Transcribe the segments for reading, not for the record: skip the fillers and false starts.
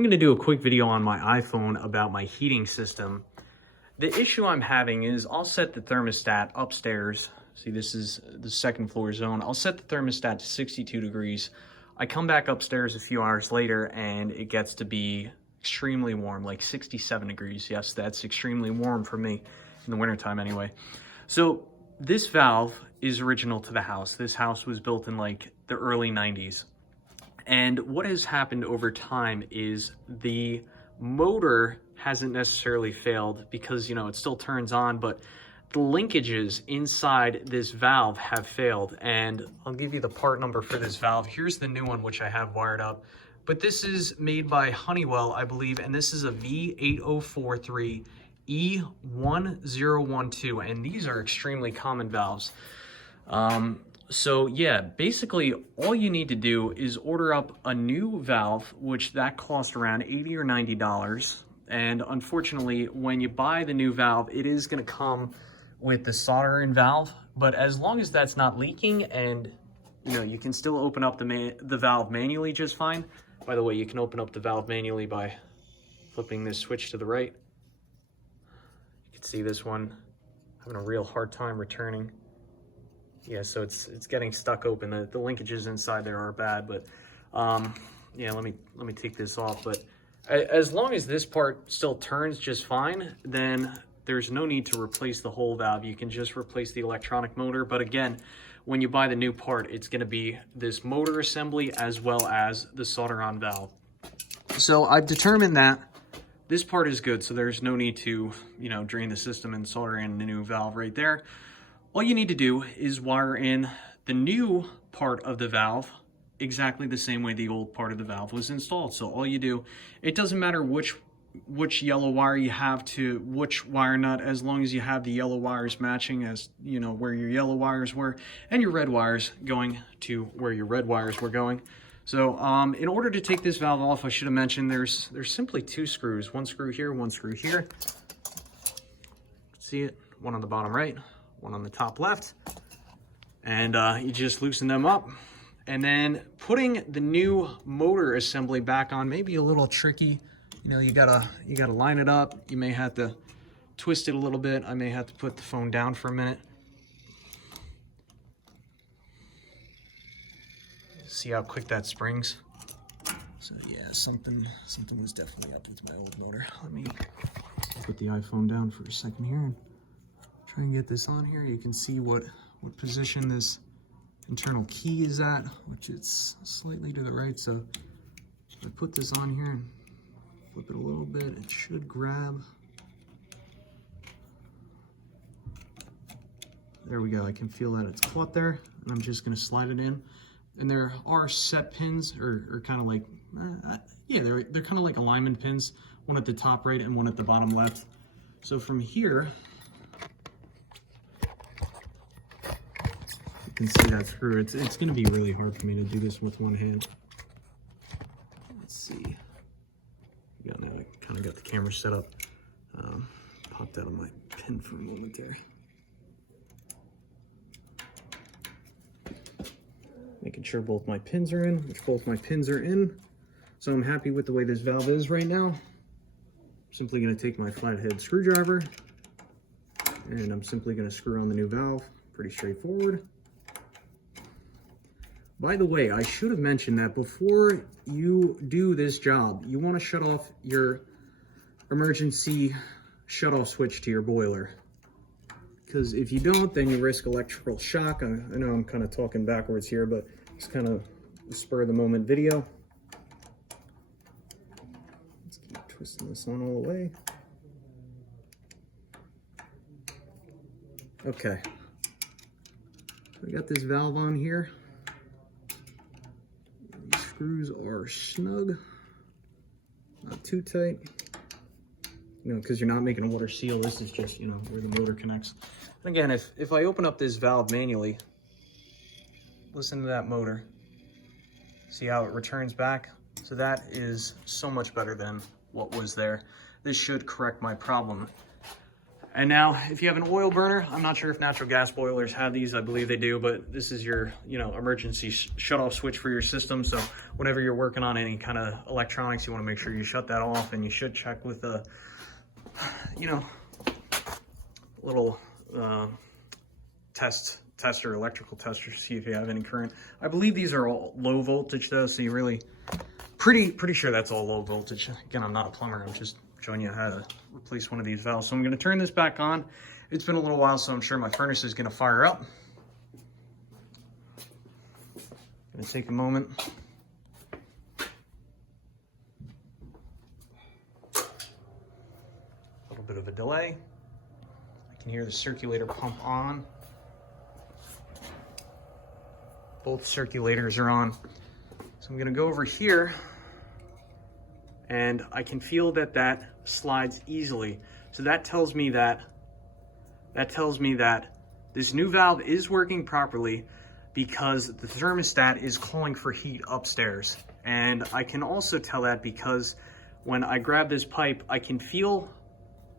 I'm going to do a quick video on my iPhone about my heating system. The issue I'm having is I'll set the thermostat upstairs. See, this is the second floor zone. I'll set the thermostat to 62 degrees. I come back upstairs a few hours later and it gets to be extremely warm, like 67 degrees. Yes, that's extremely warm for me in the wintertime anyway. So this valve is original to the house. This house was built in like the early 90s. And what has happened over time is the motor hasn't necessarily failed because, you know, it still turns on, but the linkages inside this valve have failed. And I'll give you the part number for this valve. Here's the new one, which I have wired up. But this is made by Honeywell, I believe, and this is a v8043e1012. And these are extremely common valves. So yeah, basically all you need to do is order up a new valve, which that cost around $80 or $90. And unfortunately, when you buy the new valve, it is going to come with the soldering valve. But as long as that's not leaking and, you know, you can still open up the valve manually just fine. By the way, you can open up the valve manually by flipping this switch to the right. You can see this one having a real hard time returning. Yeah, so it's getting stuck open. The linkages inside there are bad, but yeah, let me take this off. But as long as this part still turns just fine, then there's no need to replace the whole valve. You can just replace the electronic motor. But again, when you buy the new part, it's going to be this motor assembly as well as the solder on valve. So I've determined that this part is good, so there's no need to, you know, drain the system and solder in the new valve right there. All you need to do is wire in the new part of the valve exactly the same way the old part of the valve was installed. So all you do, it doesn't matter which yellow wire you have to which wire nut, as long as you have the yellow wires matching, as you know, where your yellow wires were, and your red wires going to where your red wires were going. So in order to take this valve off, I should have mentioned there's simply two screws, one screw here, one screw here. See it? One on the bottom right, one on the top left, and you just loosen them up. And then putting the new motor assembly back on may be a little tricky. You know, you gotta line it up. You may have to twist it a little bit. I may have to put the phone down for a minute. See how quick that springs. So yeah, something was definitely up with my old motor. Let me put the iPhone down for a second here and try and get this on here. You can see what position this internal key is at, which it's slightly to the right. So if I put this on here and flip it a little bit, it should grab. There we go. I can feel that it's caught there, and I'm just going to slide it in. And there are set pins, or kind of like, yeah, they're kind of like alignment pins, one at the top right and one at the bottom left. So from here, you can see that screw. It's going to be really hard for me to do this with one hand. Let's see. Yeah, now I kind of got the camera set up. Popped out of my pin for a moment there. Making sure both my pins are in, which both my pins are in. So I'm happy with the way this valve is right now. Simply going to take my flathead screwdriver and I'm simply going to screw on the new valve. Pretty straightforward. By the way, I should have mentioned that before you do this job, you want to shut off your emergency shutoff switch to your boiler. Because if you don't, then you risk electrical shock. I know I'm kind of talking backwards here, but it's kind of a spur of the moment video. Let's keep twisting this on all the way. Okay. So I got this valve on here. These screws are snug, not too tight. You know, because you're not making a water seal. This is just, you know, where the motor connects. And again, if I open up this valve manually, listen to that motor. See how it returns back? So that is so much better than what was there. This should correct my problem. And now, if you have an oil burner, I'm not sure if natural gas boilers have these, I believe they do, but this is your, emergency shut-off switch for your system. So whenever you're working on any kind of electronics, you want to make sure you shut that off, and you should check with a, little tester, electrical tester, to see if you have any current. I believe these are all low voltage though, so you really, pretty sure that's all low voltage. Again, I'm not a plumber, I'm just showing you how to replace one of these valves. So I'm going to turn this back on. It's been a little while, so I'm sure my furnace is going to fire up. Going to take a moment. A little bit of a delay. I can hear the circulator pump on. Both circulators are on. So I'm going to go over here, and I can feel that slides easily. So that tells me that this new valve is working properly because the thermostat is calling for heat upstairs. And I can also tell that because when I grab this pipe, I can feel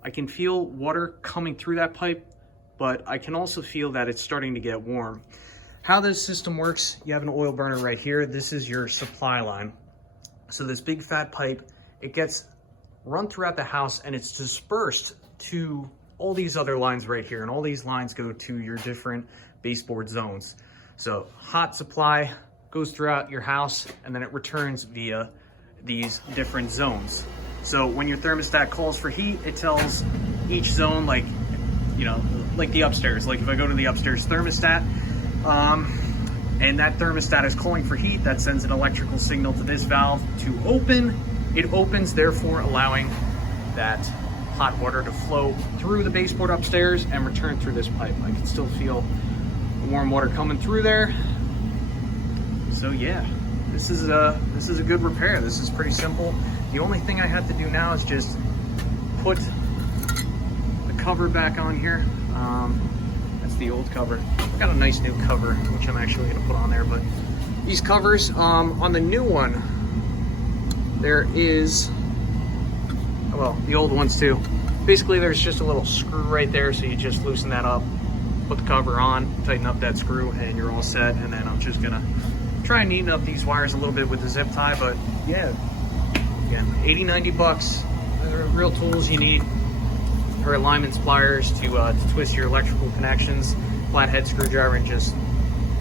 water coming through that pipe, but I can also feel that it's starting to get warm. How this system works, you have an oil burner right here. This is your supply line. So this big fat pipe, it gets run throughout the house, and it's dispersed to all these other lines right here. And all these lines go to your different baseboard zones. So hot supply goes throughout your house, and then it returns via these different zones. So when your thermostat calls for heat, it tells each zone, like the upstairs. Like if I go to the upstairs thermostat, and that thermostat is calling for heat, that sends an electrical signal to this valve to open. It opens, therefore allowing that hot water to flow through the baseboard upstairs and return through this pipe. I can still feel the warm water coming through there. So yeah, this is a good repair. This is pretty simple. The only thing I have to do now is just put the cover back on here. That's the old cover. I've got a nice new cover, which I'm actually going to put on there. But these covers, on the new one, there is, well, the old ones too. Basically, there's just a little screw right there, so you just loosen that up, put the cover on, tighten up that screw, and you're all set. And then I'm just gonna try and neaten up these wires a little bit with the zip tie. But yeah, again, 80-90 bucks. They're real tools you need. Or alignment pliers to twist your electrical connections, flathead screwdriver, and just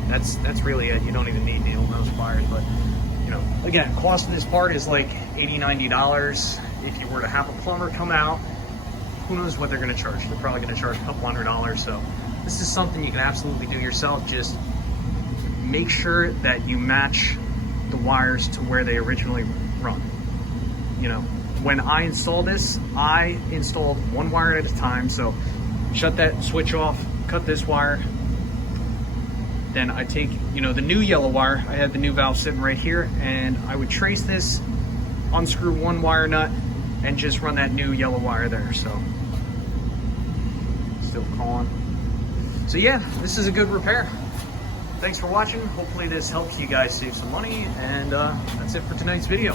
that's really it. You don't even need needle nose pliers. But again, cost of this part is like $80-90. If you were to have a plumber come out, who knows what they're going to charge? They're probably going to charge a couple $100. So this is something you can absolutely do yourself. Just make sure that you match the wires to where they originally run. When I installed this, I installed one wire at a time. So shut that switch off, cut this wire. Then I take, the new yellow wire. I had the new valve sitting right here, and I would trace this, unscrew one wire nut, and just run that new yellow wire there. So still calling. So yeah, this is a good repair. Thanks for watching. Hopefully this helps you guys save some money, and that's it for tonight's video.